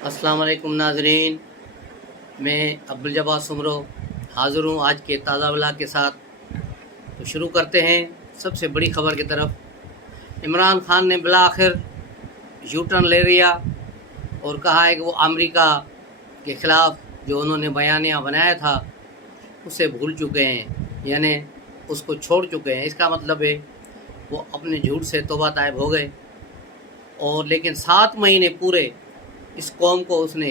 अस्सलाम वालेकुम नाजरीन, मैं अब्दुल जब्बार सुमरो हाज़िर हूँ आज के ताज़ा व्लॉग के साथ। तो शुरू करते हैं सबसे बड़ी ख़बर की तरफ। इमरान खान ने बिला आखिर यू टर्न ले लिया और कहा है कि वो अमेरिका के ख़िलाफ़ जो उन्होंने बयानिया बनाया था उसे भूल चुके हैं, यानी उसको छोड़ चुके हैं। इसका मतलब है वो अपने झूठ से तौबा ताइब हो गए। और लेकिन 7 महीने पूरे इस कौम को उसने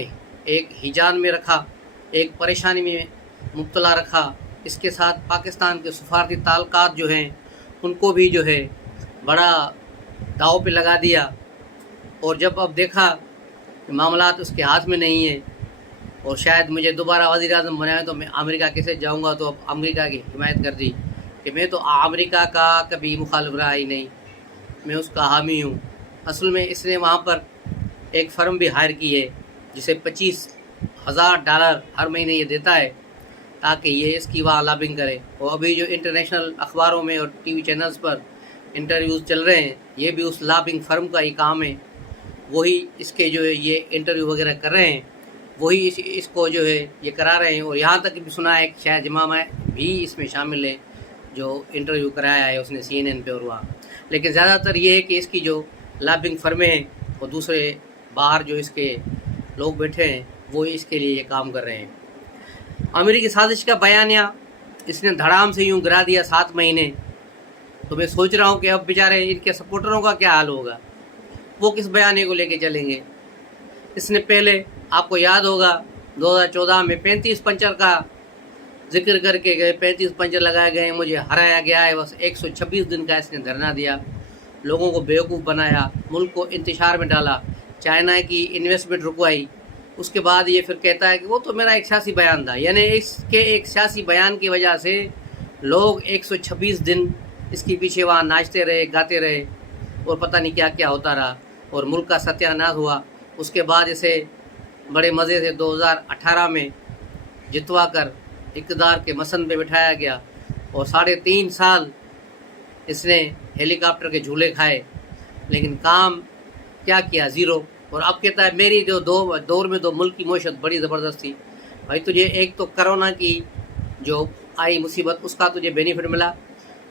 एक हिजान में रखा, एक परेशानी में मुब्तला रखा। इसके साथ पाकिस्तान के सफारती ताल्लुकात जो हैं उनको भी जो है बड़ा दाव पे लगा दिया। और जब अब देखा कि मामलात उसके हाथ में नहीं है और शायद मुझे दोबारा वज़ीर आज़म बनाए तो मैं अमेरिका कैसे जाऊंगा, तो अब अमेरिका की हिमायत कर दी कि मैं तो अमेरिका का कभी मुखालिफ रहा ही नहीं, मैं उसका हामी हूँ। असल में इसने वहाँ पर एक फ़र्म भी हायर की है जिसे $25,000 हर महीने ये देता है ताकि ये इसकी वहाँ लॉबिंग करे। और अभी जो इंटरनेशनल अखबारों में और टीवी चैनल्स पर इंटरव्यूज़ चल रहे हैं, ये भी उस लॉबिंग फ़र्म का ही काम है। वही इसके जो है ये इंटरव्यू वगैरह कर रहे हैं, वही इसको जो है ये करा रहे हैं। और यहाँ तक भी सुना है कि शायद जमामा भी इसमें शामिल है, जो इंटरव्यू कराया है उसने CNN पे और वहाँ। लेकिन ज़्यादातर ये है कि इसकी जो लॉबिंग फर्में हैं और दूसरे बाहर जो इसके लोग बैठे हैं वो इसके लिए ये काम कर रहे हैं। अमेरिकी साजिश का बयानिया इसने धड़ाम से यूँ गिरा दिया 7 महीने। तो मैं सोच रहा हूँ कि अब बेचारे इनके सपोर्टरों का क्या हाल होगा, वो किस बयाने को लेके चलेंगे। इसने पहले आपको याद होगा 2014 में 35 पंचर का जिक्र करके गए, 35 पंचर लगाए गए, मुझे हराया गया है। बस 126 दिन का इसने धरना दिया, लोगों को बेवकूफ़ बनाया, मुल्क को इंतशार में डाला, चाइना की इन्वेस्टमेंट रुकवाई। उसके बाद ये फिर कहता है कि वो तो मेरा एक सियासी बयान था। यानी इसके एक सियासी बयान की वजह से लोग 126 दिन इसके पीछे वहाँ नाचते रहे, गाते रहे और पता नहीं क्या क्या होता रहा और मुल्क का सत्यानाश हुआ। उसके बाद इसे बड़े मज़े से 2018 में जितवा कर इक़्तिदार के मसन पे बिठाया गया और 3.5 साल इसने हेलीकॉप्टर के झूले खाए, लेकिन काम क्या किया, ज़ीरो। और अब कहता है मेरी जो दौर में तो मुल्क की मईशत बड़ी ज़बरदस्त थी। भाई तुझे एक तो कोरोना की जो आई मुसीबत उसका तुझे बेनिफिट मिला,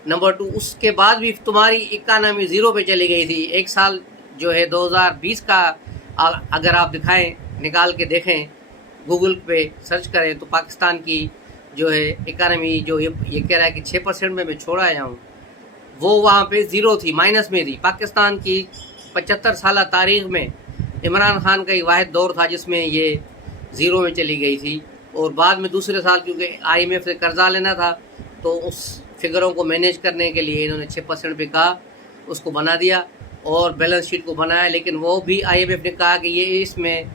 नंबर 2 उसके बाद भी तुम्हारी इकानमी ज़ीरो पे चली गई थी। एक साल जो है 2020 का अगर आप दिखाएं, निकाल के देखें, गूगल पे सर्च करें तो पाकिस्तान की जो है इकानमी जो ये कह रहा है कि 6% में मैं छोड़ आया हूँ, वो वहाँ पे ज़ीरो थी, माइनस में थी। पाकिस्तान की 75 साल तारीख़ में इमरान खान का एक वाहिद दौर था जिसमें ये ज़ीरो में चली गई थी। और बाद में दूसरे साल क्योंकि IMF से कर्जा लेना था तो उस फिगरों को मैनेज करने के लिए इन्होंने 6% पे कहा, उसको बना दिया और बैलेंस शीट को बनाया। लेकिन वो भी IMF ने कहा कि ये इसमें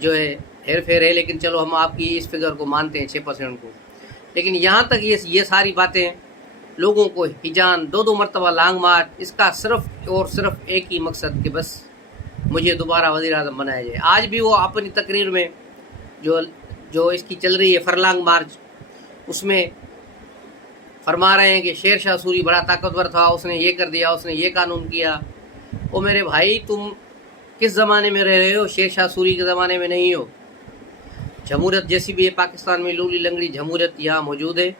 जो है हेर फेर है, लेकिन चलो हम आपकी इस फिगर को मानते हैं 6% को। लेकिन यहाँ तक ये सारी बातें लोगों को हिजान 2-2 मरतबा लांग मार, इसका सिर्फ और सिर्फ एक ही मकसद कि बस मुझे दोबारा वज़ीर आज़म बनाया जाए। आज भी वो अपनी तकरीर में जो इसकी चल रही है फरलांग मार्च, उसमें फरमा रहे हैं कि शेर शाह सूरी बड़ा ताकतवर था, उसने ये कर दिया, उसने ये कानून किया। ओ मेरे भाई, तुम किस ज़माने में रह रहे हो? शेर शाह सूरी के ज़माने में नहीं हो। जमहूरियत जैसी भी है पाकिस्तान में, लूली लंगड़ी जमहूरियत यहाँ मौजूद है,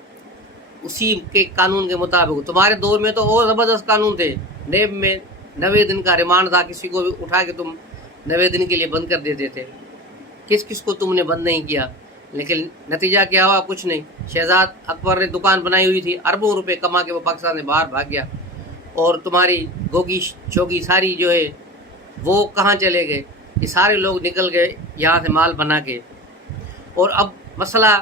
उसी के कानून के मुताबिक। तुम्हारे दौर में तो और ज़बरदस्त कानून थे। नेब में 90 दिन का रिमांड था, किसी को भी उठा के तुम 90 दिन के लिए बंद कर देते थे। किस किस को तुमने बंद नहीं किया, लेकिन नतीजा क्या हुआ? कुछ नहीं। शहजाद अकबर ने दुकान बनाई हुई थी, अरबों रुपए कमा के वो पाकिस्तान से बाहर भाग गया और तुम्हारी गोगी चोगी सारी जो है वो कहाँ चले गए? ये सारे लोग निकल गए यहाँ से माल बना के। और अब मसला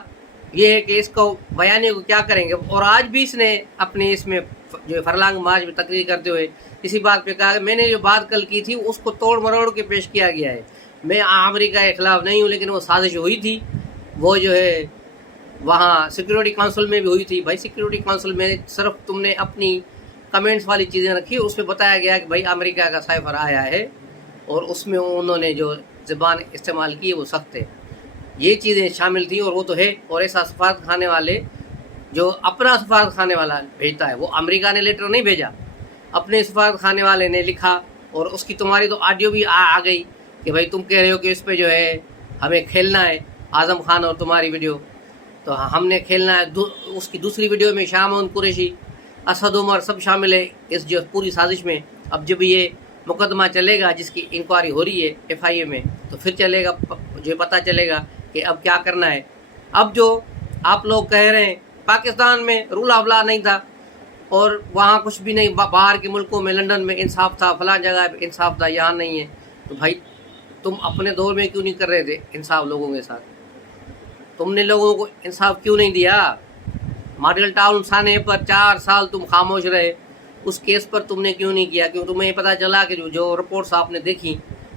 ये है कि इसको बयानी को क्या करेंगे। और आज भी इसने अपने इसमें जो फरलांग मार्च में तकरीर करते हुए इसी बात पे कहा कि मैंने जो बात कल की थी उसको तोड़ मरोड़ के पेश किया गया है। मैं अमेरिका के ख़िलाफ़ नहीं हूँ, लेकिन वो साजिश हुई थी, वो जो है वहाँ सिक्योरिटी काउंसिल में भी हुई थी। भाई सिक्योरिटी काउंसिल में सिर्फ तुमने अपनी कमेंट्स वाली चीज़ें रखी, उसमें बताया गया कि भाई अमेरिका का साइफर आया है और उसमें उन्होंने जो ज़बान इस्तेमाल की वो सख्त है, ये चीज़ें शामिल थी। और वो तो है। और ऐसा सफारत खाने वाले जो अपना सफारत खाने वाला भेजता है, वो अमेरिका ने लेटर नहीं भेजा, अपने सफारत खाने वाले ने लिखा। और उसकी तुम्हारी तो ऑडियो भी आ गई कि کہ بھائی تم کہہ رہے ہو کہ اس پہ جو ہے ہمیں کھیلنا ہے اعظم خان اور تمہاری ویڈیو، تو ہم نے کھیلنا ہے۔ اس کی دوسری ویڈیو میں شامون قریشی، اسد عمر سب شامل ہے اس جو پوری سازش میں۔ اب جب یہ مقدمہ چلے گا جس کی انکوائری ہو رہی ہے FIA میں، تو پھر چلے گا جو پتہ چلے گا کہ اب کیا کرنا ہے۔ اب جو آپ لوگ کہہ رہے ہیں پاکستان میں رول آف لا نہیں تھا اور وہاں کچھ بھی نہیں، باہر کے ملکوں میں لندن میں انصاف تھا، فلاں جگہ پہ انصاف تھا، یہاں نہیں ہے، تو بھائی تم اپنے دور میں کیوں نہیں کر رہے تھے انصاف لوگوں کے ساتھ؟ تم نے لوگوں کو انصاف کیوں نہیں دیا؟ ماڈل ٹاؤن سانے پر 4 سال تم خاموش رہے، اس کیس پر تم نے کیوں نہیں کیا؟ کیوں تمہیں پتہ چلا کہ جو رپورٹس آپ نے دیکھی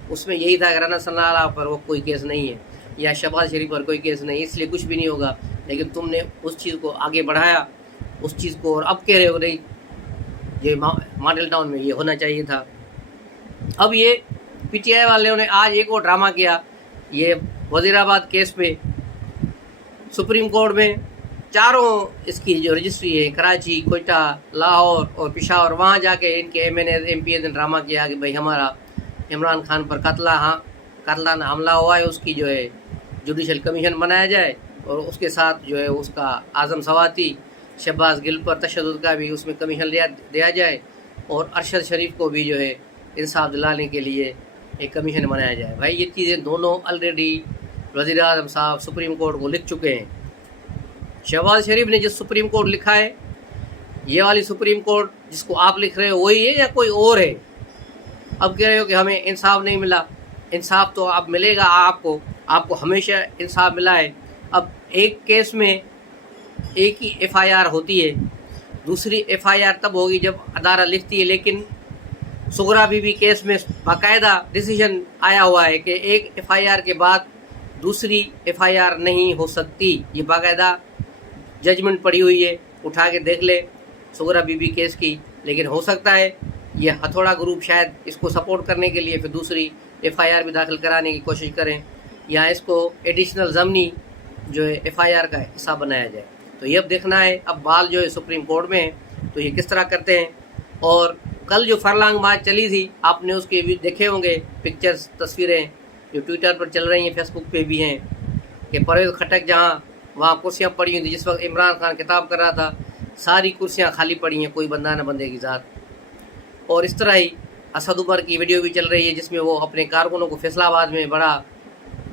اس میں یہی تھا کہ رانا ثناءاللہ پر وہ کوئی کیس نہیں ہے یا شہباز شریف پر کوئی کیس نہیں، اس لیے کچھ بھی نہیں ہوگا، لیکن تم نے اس چیز کو آگے بڑھایا اس چیز کو، اور اب کہہ رہے ہو نہیں یہ ماڈل ٹاؤن میں یہ ہونا چاہیے تھا۔ اب یہ PTI والوں نے آج ایک اور ڈرامہ کیا، یہ وزیر آباد کیس پہ سپریم کورٹ میں چاروں اس کی جو رجسٹری ہے کراچی، کوئٹہ، لاہور اور پشاور، وہاں جا کے ان کے MPs نے ڈرامہ کیا کہ بھائی ہمارا عمران خان پر قاتلانہ حملہ ہوا ہے، اس کی جو ہے جوڈیشل کمیشن بنایا جائے اور اس کے ساتھ جو ہے اس کا اعظم سواتی شہباز گل پر تشدد کا بھی اس میں کمیشن دیا جائے، اور ارشد شریف کو بھی جو ہے انصاف دلانے کے لیے ایک کمیشن بنایا جائے۔ بھائی یہ چیزیں دونوں آلریڈی وزیر اعظم صاحب سپریم کورٹ کو لکھ چکے ہیں۔ شہباز شریف نے جس سپریم کورٹ لکھا ہے، یہ والی سپریم کورٹ جس کو آپ لکھ رہے ہو وہی ہے یا کوئی اور ہے؟ اب کہہ رہے ہو کہ ہمیں انصاف نہیں ملا، انصاف تو اب ملے گا، آپ کو ہمیشہ انصاف ملا ہے۔ اب ایک کیس میں ایک ہی FIR ہوتی ہے، دوسری FIR تب ہوگی جب عدالت لکھتی ہے، لیکن سغرا بی بی کیس میں باقاعدہ ڈیسیجن آیا ہوا ہے کہ ایک FIR کے بعد دوسری FIR نہیں ہو سکتی، یہ باقاعدہ ججمنٹ پڑی ہوئی ہے، اٹھا کے دیکھ لے سغرا بی بی کیس کی۔ لیکن ہو سکتا ہے یہ ہتھوڑا گروپ شاید اس کو سپورٹ کرنے کے لیے پھر دوسری FIR بھی داخل کرانے کی کوشش کریں، یا اس کو ایڈیشنل ضمنی جو ہے FIR کا حصہ بنایا جائے۔ تو یہ اب دیکھنا ہے، اب بال جو ہے سپریم کورٹ میں ہے تو یہ کس طرح کرتے ہیں۔ اور کل جو فرلانگ مارچ چلی تھی، آپ نے اس کے بھی دیکھے ہوں گے پکچرز، تصویریں جو ٹویٹر پر چل رہی ہیں، فیس بک پہ بھی ہیں، کہ پرویز خٹک جہاں وہاں کرسیاں پڑی ہوئی تھیں جس وقت عمران خان خطاب کر رہا تھا، ساری کرسیاں خالی پڑی ہیں، کوئی بندہ نہ بندے کی ذات۔ اور اس طرح ہی اسد عمر کی ویڈیو بھی چل رہی ہے جس میں وہ اپنے کارکنوں کو فیصلہ آباد میں بڑا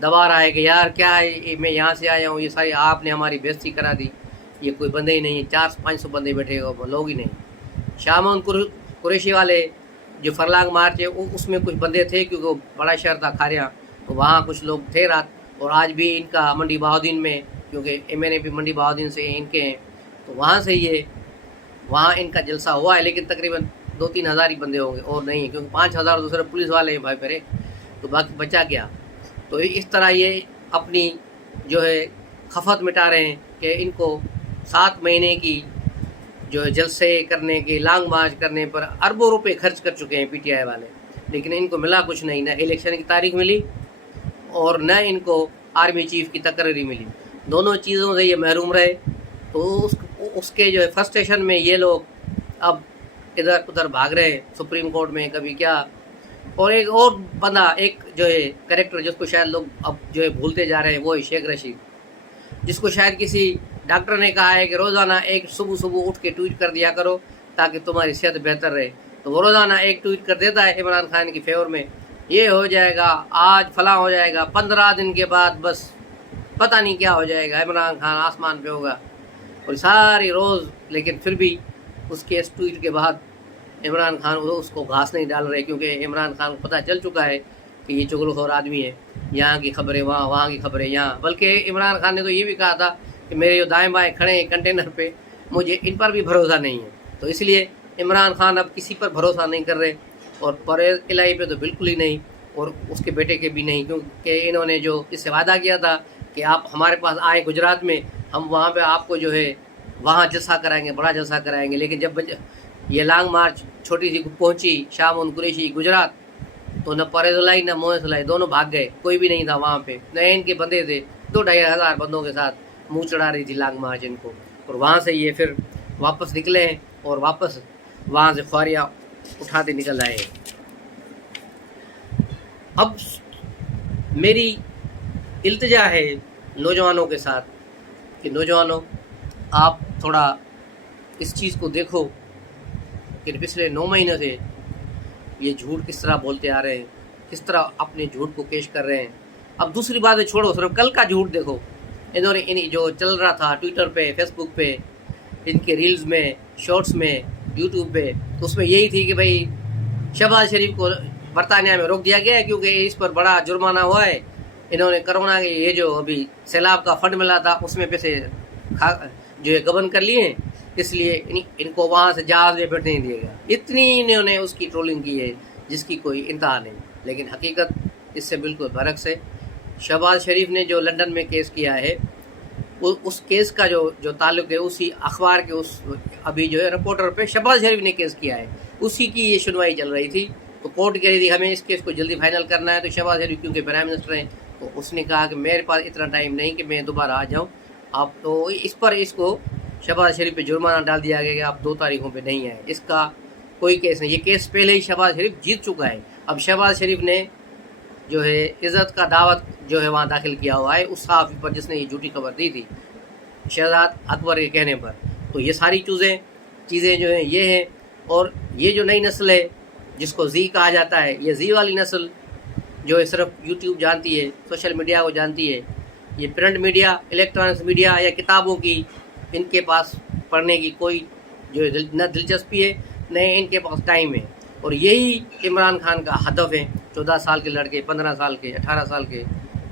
دبا رہا ہے کہ یار کیا ہے، میں یہاں سے آیا ہوں، یہ ساری آپ نے ہماری بے عزتی کرا دی، یہ کوئی بندے ہی نہیں ہیں، 400-500 بندے بیٹھے ہو، لوگ ہی نہیں۔ شامون قریشی والے جو فرلانگ مارچ ہے اس میں کچھ بندے تھے کیونکہ وہ بڑا شہر تھا کھاریا، تو وہاں کچھ لوگ تھے رات، اور آج بھی ان کا منڈی بہاؤدین میں، کیونکہ MNA بھی منڈی بہاؤدین سے ان کے ہیں، تو وہاں ان کا جلسہ ہوا ہے، لیکن تقریباً 2-3 ہزار ہی بندے ہوں گے اور نہیں ہیں، کیونکہ 5,000 دوسرے پولیس والے ہیں بھائی میرے، تو باقی بچا کیا؟ تو اس طرح یہ اپنی جو ہے خفت مٹا رہے ہیں کہ ان کو 7 مہینے کی جو ہے جلسے کرنے کے، لانگ مارچ کرنے پر اربوں روپے خرچ کر چکے ہیں PTI والے، لیکن ان کو ملا کچھ نہیں، نہ الیکشن کی تاریخ ملی اور نہ ان کو آرمی چیف کی تقرری ملی، دونوں چیزوں سے یہ محروم رہے۔ تو اس کے جو ہے فرسٹریشن میں یہ لوگ اب ادھر ادھر بھاگ رہے ہیں، سپریم کورٹ میں کبھی کیا۔ اور ایک اور بندہ، ایک جو ہے کریکٹر جس کو شاید لوگ اب جو ہے بھولتے جا رہے ہیں، وہ ہے شیخ رشید، جس کو شاید کسی ڈاکٹر نے کہا ہے کہ روزانہ ایک صبح اٹھ کے ٹویٹ کر دیا کرو تاکہ تمہاری صحت بہتر رہے، تو وہ روزانہ ایک ٹویٹ کر دیتا ہے عمران خان کی فیور میں، یہ ہو جائے گا، آج فلاں ہو جائے گا، 15 دن کے بعد بس پتہ نہیں کیا ہو جائے گا، عمران خان آسمان پہ ہوگا، اور ساری روز۔ لیکن پھر بھی اس کے اس ٹویٹ کے بعد عمران خان اس کو گھاس نہیں ڈال رہے، کیونکہ عمران خان کو پتہ چل چکا ہے کہ یہ چغل خور آدمی ہے، یہاں کی خبریں وہاں، وہاں کی خبریں یہاں۔ بلکہ عمران خان نے تو یہ بھی کہا تھا کہ میرے جو دائیں بائیں کھڑے ہیں کنٹینر پہ، مجھے ان پر بھی بھروسہ نہیں ہے، تو اس لیے عمران خان اب کسی پر بھروسہ نہیں کر رہے، اور پرویز الہی پہ تو بالکل ہی نہیں، اور اس کے بیٹے کے بھی نہیں، کیونکہ انہوں نے جو اس سے وعدہ کیا تھا کہ آپ ہمارے پاس آئیں گجرات میں، ہم وہاں پہ آپ کو جو ہے وہاں جلسہ کرائیں گے، بڑا جلسہ کرائیں گے، لیکن جب یہ لانگ مارچ چھوٹی سی پہنچی شامون قریشی گجرات، تو نہ پرویز الہی نہ موہن الہی دونوں بھاگ گئے، کوئی بھی نہیں تھا وہاں پہ، نہ ان کے بندے تھے، 2-2.5 ہزار بندوں کے ساتھ منہ چڑھا رہی تھی لانگ مارچ ان کو، اور وہاں سے یہ پھر واپس نکلے ہیں اور واپس وہاں سے خواریاں اٹھاتے نکل آئے ہیں۔ اب मेरी इल्तिजा है नौजवानों के साथ कि नौजवानों, आप थोड़ा इस चीज़ को देखो कि पिछले 9 महीने से ये झूठ किस तरह बोलते आ रहे हैं, किस तरह अपने झूठ को पेश कर रहे हैं। अब दूसरी बातें छोड़ो, सिर्फ कल का झूठ देखो। इन्होंने जो चल रहा था ट्विटर पे, फेसबुक पे, इनके रील्स में, शॉर्ट्स में, यूट्यूब पे, तो उसमें यही थी कि भाई शहबाज शरीफ को बरतानिया में रोक दिया गया है क्योंकि इस पर बड़ा जुर्माना हुआ है। इन्होंने कोरोना के ये जो अभी सैलाब का फंड मिला था उसमें पैसे जो है गबन कर लिए हैं, इसलिए इनको वहाँ से जहाज में बैठने नहीं दिएगा। इतनी इन्होंने उसकी ट्रोलिंग की है जिसकी कोई इंतहा नहीं। लेकिन हकीकत इससे बिल्कुल बरक्स है। शहबाज शरीफ ने जो लंदन में केस किया है, उस केस का जो ताल्लुक है उसी अखबार के उस अभी जो है रिपोर्टर पे शहबाज शरीफ ने केस किया है, उसी की ये सुनवाई चल रही थी। तो कोर्ट कह रही थी हमें इस केस को जल्दी फाइनल करना है। तो शहबाज शरीफ क्योंकि प्राइम मिनिस्टर हैं तो उसने कहा कि मेरे पास इतना टाइम नहीं कि मैं दोबारा आ जाऊँ। आप तो इस पर इसको शहबाज शरीफ पे जुर्माना डाल दिया गया कि आप 2 तारीखों पे नहीं आए। इसका कोई केस नहीं, ये केस पहले ही शहबाज शरीफ जीत चुका है। अब शहबाज शरीफ ने जो है इज़्ज़त का दावत जो है वहाँ दाखिल किया हुआ है उस सहाफ़ी पर जिसने ये झूठी खबर दी थी शहजाद अकबर के कहने पर। तो ये सारी चीज़ें जो हैं ये हैं। और ये जो नई नस्ल है जिसको जी कहा जाता है, ये जी वाली नस्ल जो है सिर्फ यूट्यूब जानती है, सोशल मीडिया को जानती है। ये प्रिंट मीडिया, इलेक्ट्रॉनिक्स मीडिया या किताबों की इनके पास पढ़ने की कोई जो है न दिलचस्पी है न इनके पास टाइम है। और यही इमरान खान का हदफ है। 14 साल के लड़के, 15 साल के, 18 साल के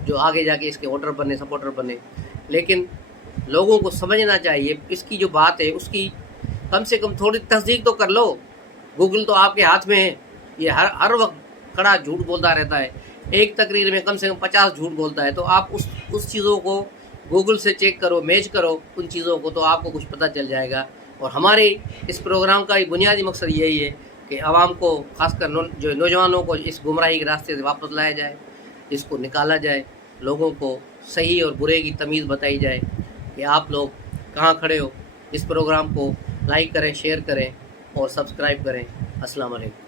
जो आगे जाके इसके वोटर बने, सपोर्टर बने। लेकिन लोगों को समझना चाहिए इसकी जो बात है उसकी कम से कम थोड़ी तस्दीक तो कर लो। गूगल तो आपके हाथ में है, ये हर वक्त खड़ा झूठ बोलता रहता है। एक तकरीर में कम से कम 50 झूठ बोलता है। तो आप उस चीज़ों को गूगल से चेक करो, मैच करो उन चीज़ों को, तो आपको कुछ पता चल जाएगा। और हमारे इस प्रोग्राम का बुनियादी मकसद यही है कि आवाम को, खासकर जो नौजवानों को इस गुमराही के रास्ते से वापस लाया जाए, इसको निकाला जाए, लोगों को सही और बुरे की तमीज़ बताई जाए कि आप लोग कहाँ खड़े हो। इस प्रोग्राम को लाइक करें, शेयर करें और सब्सक्राइब करें। अस्सलाम वालेकुम।